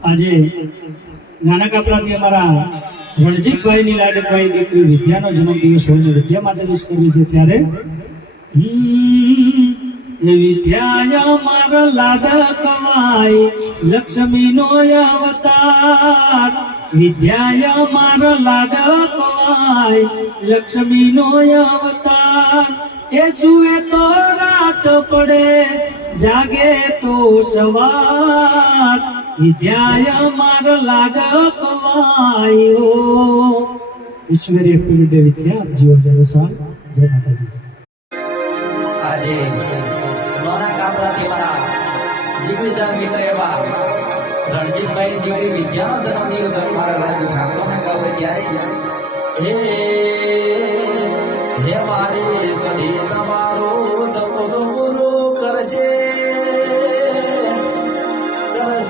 આજે નાના કાપરાથી અમારા રણજીતભાઈની લાડકભાઈ દીકરી વિદ્યાનો જન્મદિવસ હોય વિદ્યા માટે વિશ કરવી છે ત્યારે એ વિદ્યા અમારા લાડકવાય લક્ષ્મીનો અવતાર વિદ્યા અમારા લાડકવાય લક્ષ્મીનો અવતાર એ સુએ તો રાત પડે જાગે તો સવાર વિદ્યા અમારા લાડકવાયો ઈશ્વરી પીડે વિદ્યા જીવો જરો સાલ જય માતાજી। આજે નાના કાપરાથી મારા જીગરીજાન મિત્ર એવા રણજીતભાઈ દીકરી વિદ્યાનો જન્મદિવસ મારા રાજુ ઠાકોરને ગાવે ત્યારે હે મારી સડી તમારો સપનું પૂરું કરશે